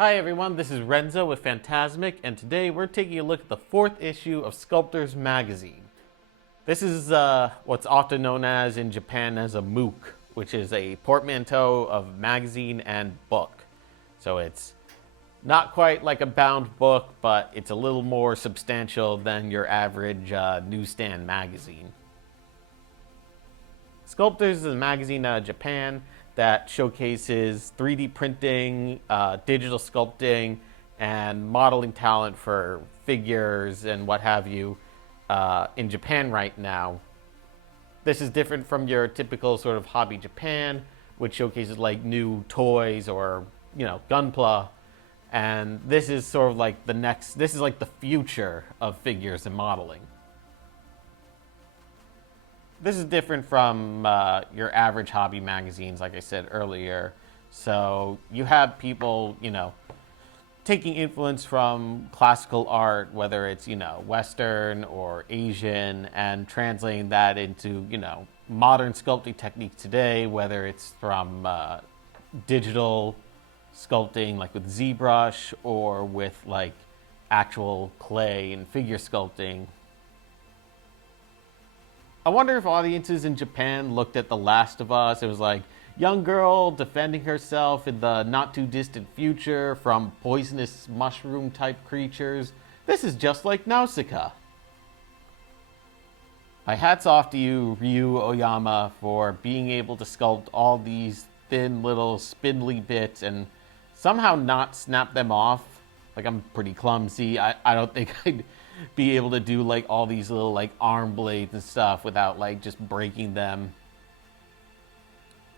Hi everyone, this is Renzo with Phantasmic, and today we're taking a look at the 4th issue of Sculptors magazine. This is what's often known as in Japan as a MOOC, which is a portmanteau of magazine and book. So it's not quite like a bound book, but it's a little more substantial than your average newsstand magazine. Sculptors is a magazine out of Japan that showcases 3D printing, digital sculpting, and modeling talent for figures and what have you in Japan right now. This is different from your typical sort of Hobby Japan, which showcases like new toys or, Gunpla. And this is sort of like this is like the future of figures and modeling. This is different from your average hobby magazines, like I said earlier. So you have people, taking influence from classical art, whether it's, Western or Asian, and translating that into, modern sculpting techniques today, whether it's from digital sculpting, like with ZBrush, or with like actual clay and figure sculpting. I wonder if audiences in Japan looked at The Last of Us. It was like, young girl defending herself in the not too distant future from poisonous mushroom type creatures. This is just like Nausicaa. My hat's off to you, Ryu Oyama, for being able to sculpt all these thin little spindly bits and somehow not snap them off. Like, I'm pretty clumsy. I don't think I'd be able to do like all these little like arm blades and stuff without like just breaking them.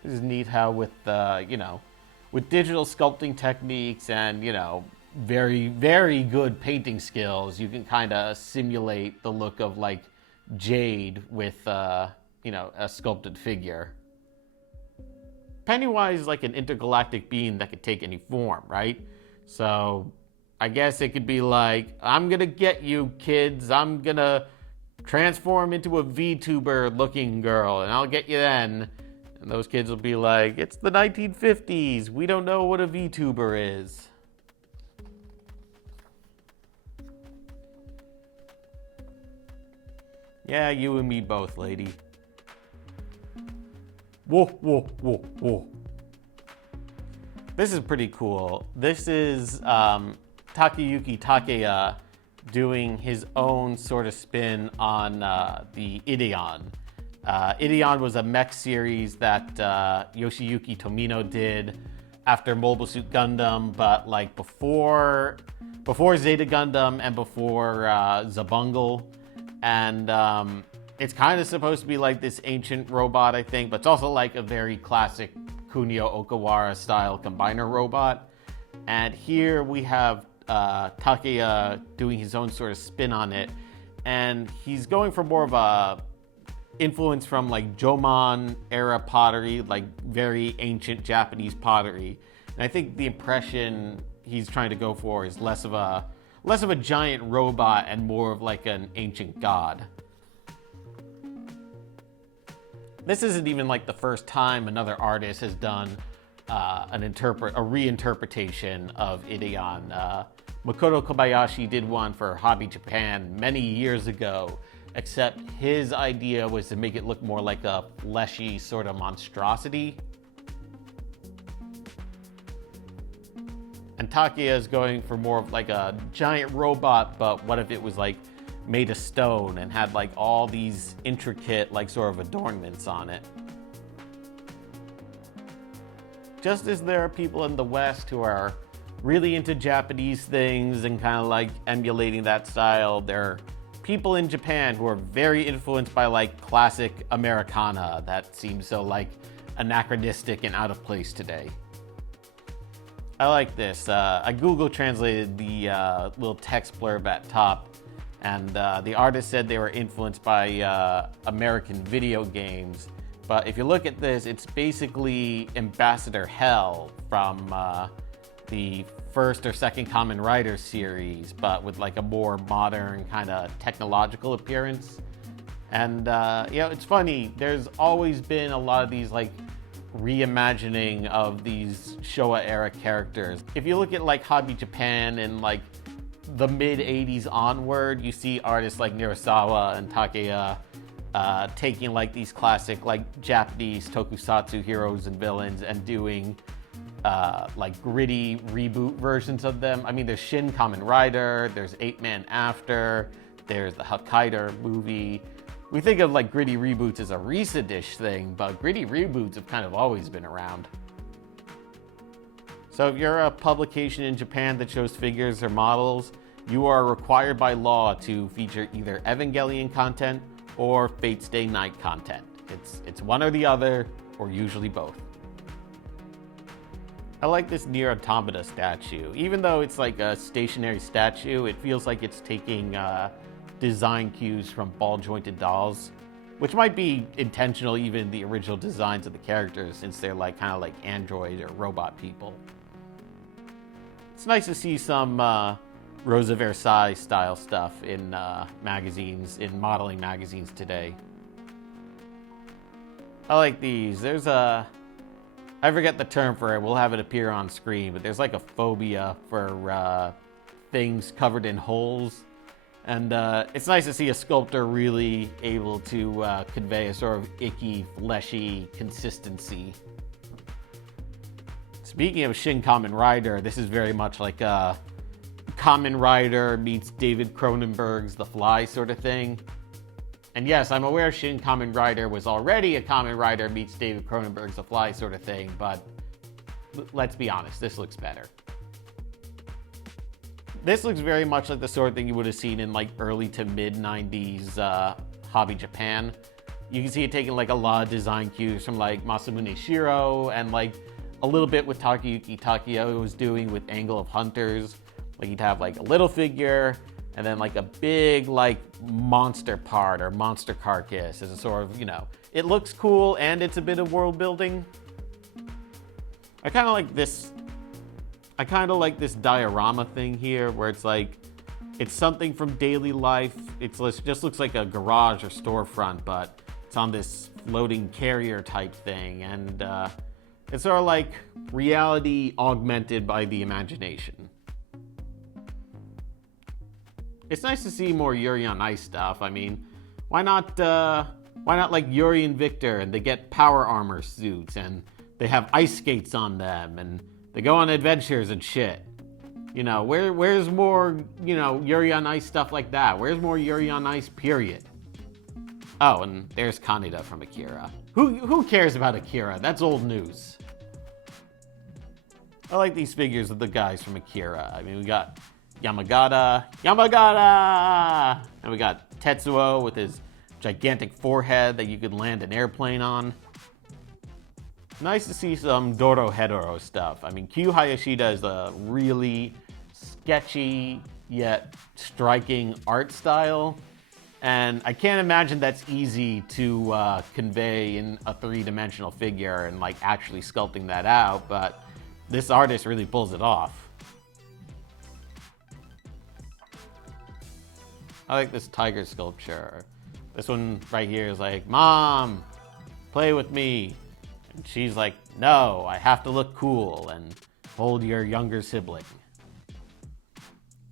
This is neat how with with digital sculpting techniques and very, very good painting skills, you can kind of simulate the look of like jade with a sculpted figure. Pennywise is like an intergalactic being that could take any form, right? So I guess it could be like, I'm gonna get you kids, I'm gonna transform into a VTuber looking girl and I'll get you then. And those kids will be like, it's the 1950s, we don't know what a VTuber is. Yeah, you and me both, lady. Whoa, whoa, whoa, whoa. This is pretty cool. This is Takayuki Takeya doing his own sort of spin on the Ideon. Ideon was a mech series that Yoshiyuki Tomino did after Mobile Suit Gundam, but like before Zeta Gundam and before Zabungle. And it's kind of supposed to be like this ancient robot, I think, but it's also like a very classic Kunio Okawara style combiner robot. And here we have Takeya doing his own sort of spin on it, and he's going for more of a influence from like Jomon era pottery, like very ancient Japanese pottery. And I think the impression he's trying to go for is less of a giant robot and more of like an ancient god. This isn't even like the first time another artist has done a reinterpretation of Ideon. Makoto Kobayashi did one for Hobby Japan many years ago, except his idea was to make it look more like a fleshy sort of monstrosity. And Takeya is going for more of like a giant robot, but what if it was like made of stone and had like all these intricate like sort of adornments on it. Just as there are people in the West who are really into Japanese things and kind of like emulating that style, there are people in Japan who are very influenced by like classic Americana that seems so like anachronistic and out of place today. I like this. I Google translated the little text blurb at top, and the artist said they were influenced by American video games. But if you look at this, it's basically Ambassador Hell from the first or second Kamen Rider series, but with like a more modern kind of technological appearance. And it's funny, there's always been a lot of these like reimagining of these Showa era characters. If you look at like Hobby Japan and like the mid 80s onward, you see artists like Nirasawa and Takeya taking like these classic like Japanese tokusatsu heroes and villains and doing like gritty reboot versions of them. I mean, there's Shin Kamen Rider, there's 8-Man After, there's the Hokkaido movie. We think of like gritty reboots as a recent-ish thing, but gritty reboots have kind of always been around. So if you're a publication in Japan that shows figures or models, you are required by law to feature either Evangelion content or Fate Stay Night content. It's one or the other, or usually both. I like this Nier Automata statue. Even though it's like a stationary statue, it feels like it's taking design cues from ball-jointed dolls, which might be intentional even in the original designs of the characters, since they're like kind of like android or robot people. It's nice to see some Rosa Versailles style stuff in magazines, in modeling magazines today. I like these. There's I forget the term for it, we'll have it appear on screen, but there's like a phobia for things covered in holes. And it's nice to see a sculptor really able to convey a sort of icky, fleshy consistency. Speaking of Shin Kamen Rider, this is very much like a Kamen Rider meets David Cronenberg's The Fly sort of thing. And yes, I'm aware Shin Kamen Rider was already a Kamen Rider meets David Cronenberg's The Fly sort of thing, but let's be honest, this looks better. This looks very much like the sort of thing you would have seen in like early to mid 90s Hobby Japan. You can see it taking like a lot of design cues from like Masamune Shirow and like a little bit with Takayuki Takeya was doing with Angle of Hunters. Like you'd have like a little figure and then like a big like monster part or monster carcass as a sort of, you know, it looks cool and it's a bit of world building. I kind of like this diorama thing here where it's like, it's something from daily life. It just looks like a garage or storefront, but it's on this floating carrier type thing. And it's sort of like reality augmented by the imagination. It's nice to see more Yuri on Ice stuff. I mean, why not like Yuri and Victor and they get power armor suits and they have ice skates on them and they go on adventures and shit. You know, where's more, you know, Yuri on Ice stuff like that? Where's more Yuri on Ice, period? Oh, and there's Kaneda from Akira. Who cares about Akira? That's old news. I like these figures of the guys from Akira. I mean, we got Yamagata! And we got Tetsuo with his gigantic forehead that you could land an airplane on. Nice to see some Doro Hedoro stuff. I mean, Kyu Hayashida is a really sketchy yet striking art style. And I can't imagine that's easy to convey in a three-dimensional figure and like actually sculpting that out, but this artist really pulls it off. I like this tiger sculpture. This one right here is like, Mom, play with me. And she's like, no, I have to look cool and hold your younger sibling.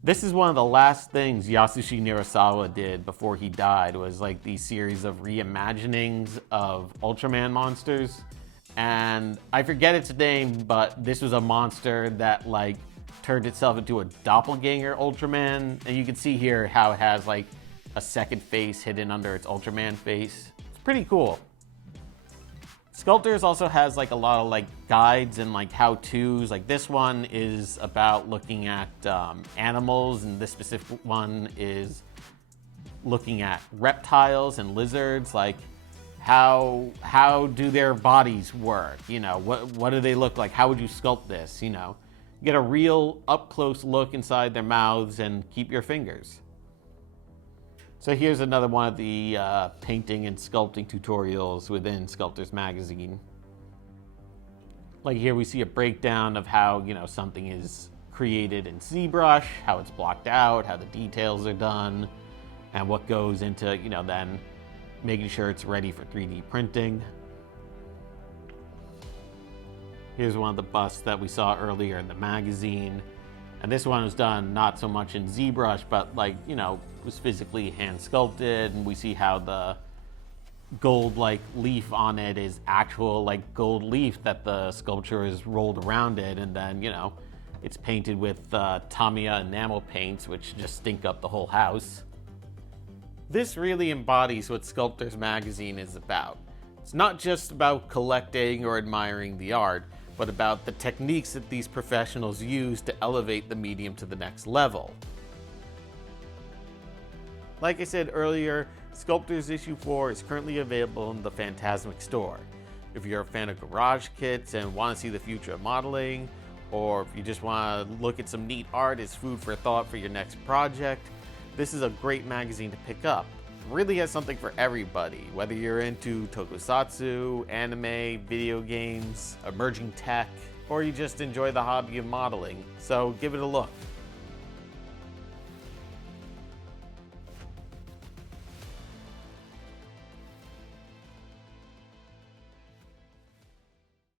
This is one of the last things Yasushi Nirasawa did before he died, was like these series of reimaginings of Ultraman monsters. And I forget its name, but this was a monster that like turned itself into a doppelganger Ultraman. And you can see here how it has like a second face hidden under its Ultraman face. It's pretty cool. Sculptors also has like a lot of like guides and like how-tos. Like this one is about looking at animals, and this specific one is looking at reptiles and lizards. Like how do their bodies work? You know, what do they look like? How would you sculpt this? You know, get a real up-close look inside their mouths and keep your fingers. So here's another one of the painting and sculpting tutorials within Sculptors magazine. Like here we see a breakdown of how, you know, something is created in ZBrush, how it's blocked out, how the details are done, and what goes into, you know, then making sure it's ready for 3D printing. Here's one of the busts that we saw earlier in the magazine. And this one was done not so much in ZBrush, but like, you know, was physically hand sculpted. And we see how the gold like leaf on it is actual like gold leaf that the sculpture is rolled around it. And then, you know, it's painted with Tamiya enamel paints, which just stink up the whole house. This really embodies what Sculptors magazine is about. It's not just about collecting or admiring the art, but about the techniques that these professionals use to elevate the medium to the next level. Like I said earlier, Sculptors issue 4 is currently available in the Phantasmic store. If you're a fan of garage kits and want to see the future of modeling, or if you just want to look at some neat art as food for thought for your next project, this is a great magazine to pick up. It really has something for everybody, whether you're into tokusatsu, anime, video games, emerging tech, or you just enjoy the hobby of modeling. So give it a look.